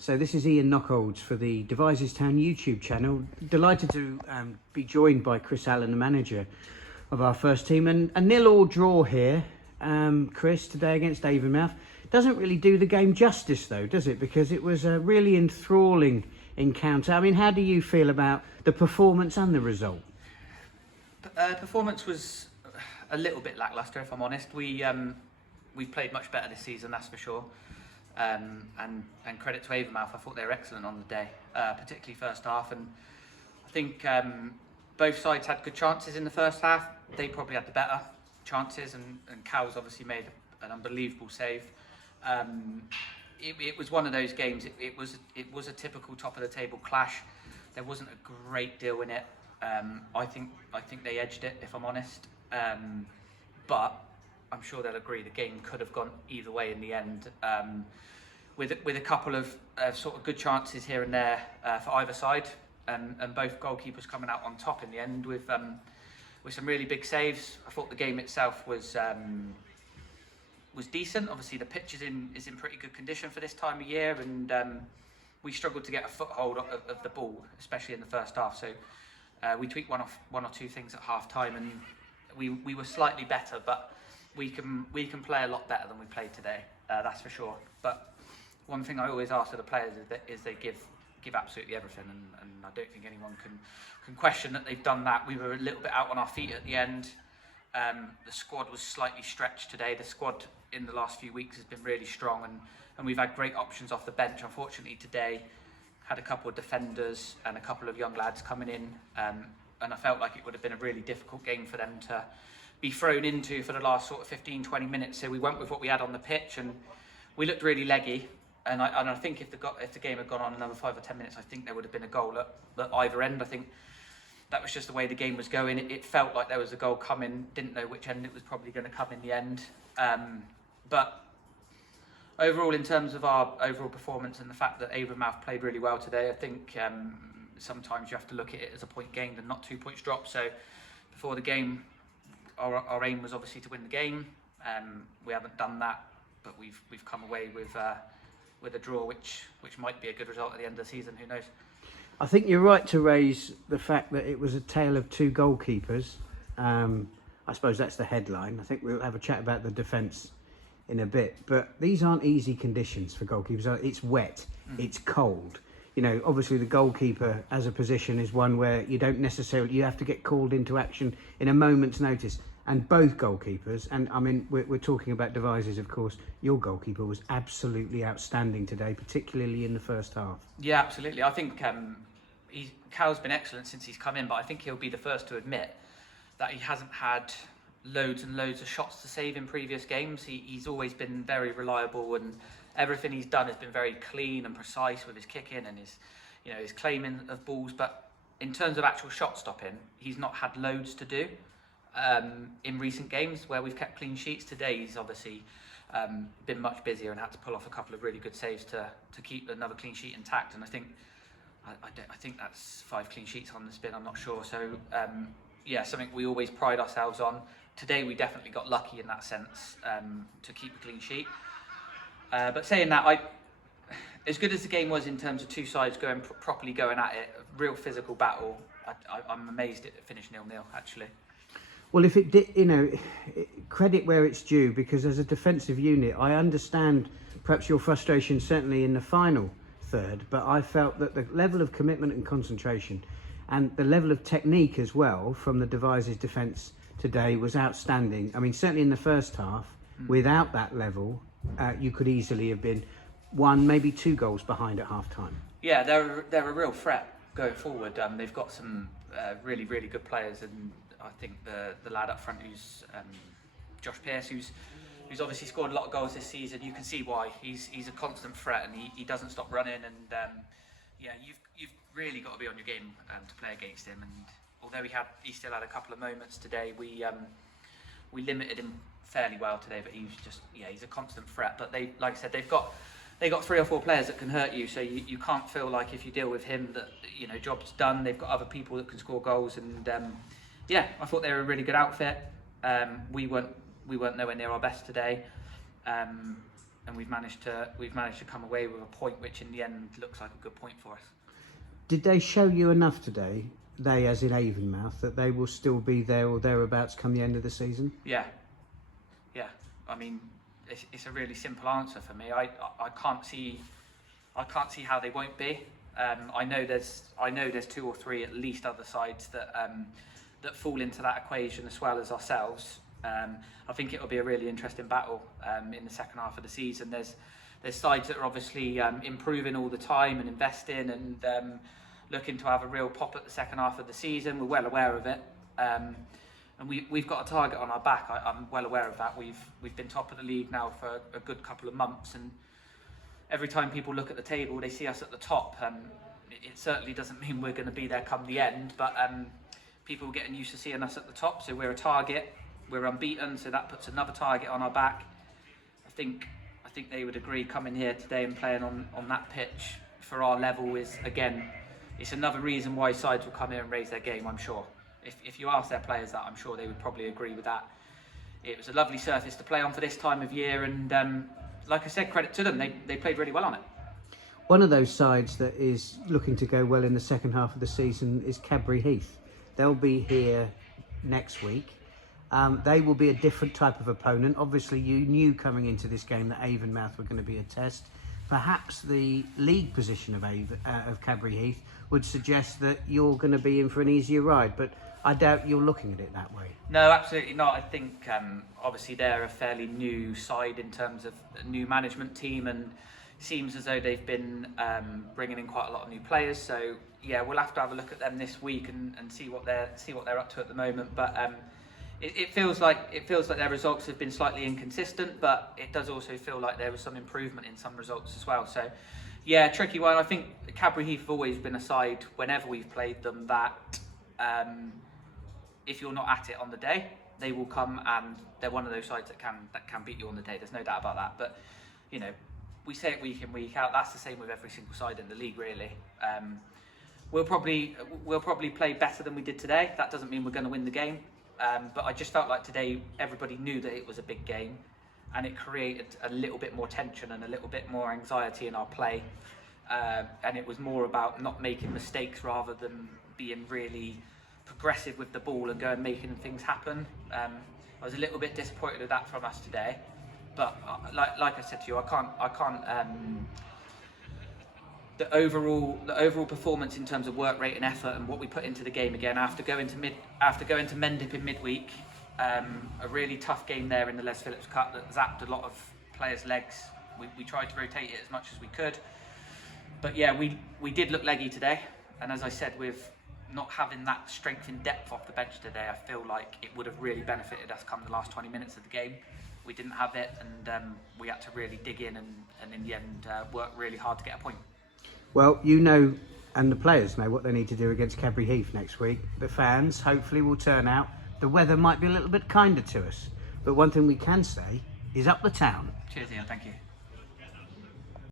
So this is Ian Nockolds for the Devizes Town YouTube channel. Delighted to be joined by Chris Allen, the manager of our first team. And a 0-0 draw here, Chris, today against Avonmouth. Doesn't really do the game justice though, does it? Because it was a really enthralling encounter. I mean, how do you feel about the performance and the result? Performance was a little bit lacklustre, if I'm honest. We've played much better this season, that's for sure. And credit to Avonmouth, I thought they were excellent on the day, particularly first half. And I think both sides had good chances in the first half. They probably had the better chances, and Cow's obviously made an unbelievable save. It was one of those games. It was a typical top of the table clash. There wasn't a great deal in it. I think they edged it, if I'm honest. But I'm sure they'll agree the game could have gone either way in the end. With a couple of sort of good chances here and there for either side, and both goalkeepers coming out on top in the end with some really big saves. I thought the game itself was decent. Obviously, the pitch is in pretty good condition for this time of year, and we struggled to get a foothold of the ball, especially in the first half. So we tweaked one or two things at half time, and we were slightly better, but we can play a lot better than we played today. That's for sure. But one thing I always ask of the players is they give absolutely everything, and I don't think anyone can question that they've done that. We were a little bit out on our feet at the end. The squad was slightly stretched today. The squad in the last few weeks has been really strong, and we've had great options off the bench. Unfortunately today, had a couple of defenders and a couple of young lads coming in, and I felt like it would have been a really difficult game for them to be thrown into for the last sort of 15-20 minutes. So we went with what we had on the pitch, and we looked really leggy. And I think if the game had gone on another 5 or 10 minutes, I think there would have been a goal at either end. I think that was just the way the game was going. It felt like there was a goal coming. Didn't know which end it was probably going to come in the end. But overall, in terms of our overall performance and the fact that Avonmouth played really well today, I think sometimes you have to look at it as a point gained and not 2 points dropped. So before the game, our aim was obviously to win the game. We haven't done that, but we've come away with a draw, which might be a good result at the end of the season. Who knows? I think you're right to raise the fact that it was a tale of two goalkeepers. I suppose that's the headline. I think we'll have a chat about the defence in a bit. But these aren't easy conditions for goalkeepers. It's wet, it's cold. You know, obviously the goalkeeper as a position is one where you don't necessarily, you have to get called into action in a moment's notice. And both goalkeepers, and I mean, we're talking about Devizes, of course. Your goalkeeper was absolutely outstanding today, particularly in the first half. Yeah, absolutely. I think Cow's been excellent since he's come in, but I think he'll be the first to admit that he hasn't had loads and loads of shots to save in previous games. He's always been very reliable, and everything he's done has been very clean and precise with his kicking and his claiming of balls. But in terms of actual shot stopping, he's not had loads to do. In recent games where we've kept clean sheets. Today he's obviously been much busier and had to pull off a couple of really good saves to keep another clean sheet intact, and I think that's 5 clean sheets on the spin, I'm not sure. So yeah, something we always pride ourselves on. Today we definitely got lucky in that sense to keep a clean sheet, but saying that, as good as the game was in terms of two sides properly going at it, a real physical battle, I'm amazed it finished 0-0 actually. Well, if it did, credit where it's due, because as a defensive unit, I understand perhaps your frustration, certainly in the final third, but I felt that the level of commitment and concentration and the level of technique as well from the Devizes defence today was outstanding. I mean, certainly in the first half, without that level, you could easily have been 1, maybe 2 goals behind at half time. Yeah, they're a real threat going forward. They've got some really, really good players, and I think the lad up front who's Josh Pearce, who's obviously scored a lot of goals this season. You can see why. He's a constant threat, and he doesn't stop running. And yeah, you've really got to be on your game to play against him. And although he still had a couple of moments today, we limited him fairly well today. But he's a constant threat. But like I said, they've got 3 or 4 players that can hurt you. So you can't feel like if you deal with him that job's done. They've got other people that can score goals, and yeah, I thought they were a really good outfit. We weren't nowhere near our best today, and and we've managed to come away with a point, which in the end looks like a good point for us. Did they show you enough today, they as in Avonmouth, that they will still be there or thereabouts come the end of the season? Yeah. I mean, it's a really simple answer for me. I can't see how they won't be. I know there's 2 or 3 at least other sides that fall into that equation as well as ourselves. I think it will be a really interesting battle in the second half of the season. There's sides that are obviously improving all the time and investing and looking to have a real pop at the second half of the season. We're well aware of it. And we've got a target on our back. I'm well aware of that. We've been top of the league now for a good couple of months, and every time people look at the table, they see us at the top. It certainly doesn't mean we're going to be there come the end, but people are getting used to seeing us at the top. So we're a target. We're unbeaten, so that puts another target on our back. I think they would agree coming here today and playing on that pitch for our level is, again, it's another reason why sides will come here and raise their game, I'm sure. If you ask their players that, I'm sure they would probably agree with that. It was a lovely surface to play on for this time of year, and like I said, credit to them, they played really well on it. One of those sides that is looking to go well in the second half of the season is Cadbury Heath. They'll be here next week. They will be a different type of opponent. Obviously, you knew coming into this game that Avonmouth were going to be a test. Perhaps the league position of Cadbury Heath would suggest that you're going to be in for an easier ride, but I doubt you're looking at it that way. No, absolutely not. I think obviously they're a fairly new side in terms of a new management team, and it seems as though they've been bringing in quite a lot of new players. So yeah, we'll have to have a look at them this week and see what they're up to at the moment. But it feels like their results have been slightly inconsistent, but it does also feel like there was some improvement in some results as well. So yeah, tricky one. I think Cadbury Heath have always been a side whenever we've played them that if you're not at it on the day, they will come, and they're one of those sides that can beat you on the day. There's no doubt about that. But you know, we say it week in, week out. That's the same with every single side in the league, really. We'll probably play better than we did today. That doesn't mean we're going to win the game. But I just felt like today everybody knew that it was a big game, and it created a little bit more tension and a little bit more anxiety in our play. And it was more about not making mistakes rather than being really progressive with the ball and going making things happen. I was a little bit disappointed with that from us today, but like I said to you, I can't. The overall performance in terms of work rate and effort and what we put into the game again after going to Mendip in midweek, a really tough game there in the Les Phillips Cup that zapped a lot of players' legs. We tried to rotate it as much as we could, but yeah, we did look leggy today. And as I said, with not having that strength in depth off the bench today, I feel like it would have really benefited us come the last 20 minutes of the game. We didn't have it, and we had to really dig in and in the end work really hard to get a point. Well, you know, and the players know what they need to do against Cadbury Heath next week. The fans hopefully will turn out. The weather might be a little bit kinder to us, but one thing we can say is up the town. Cheers, Ian. Thank you.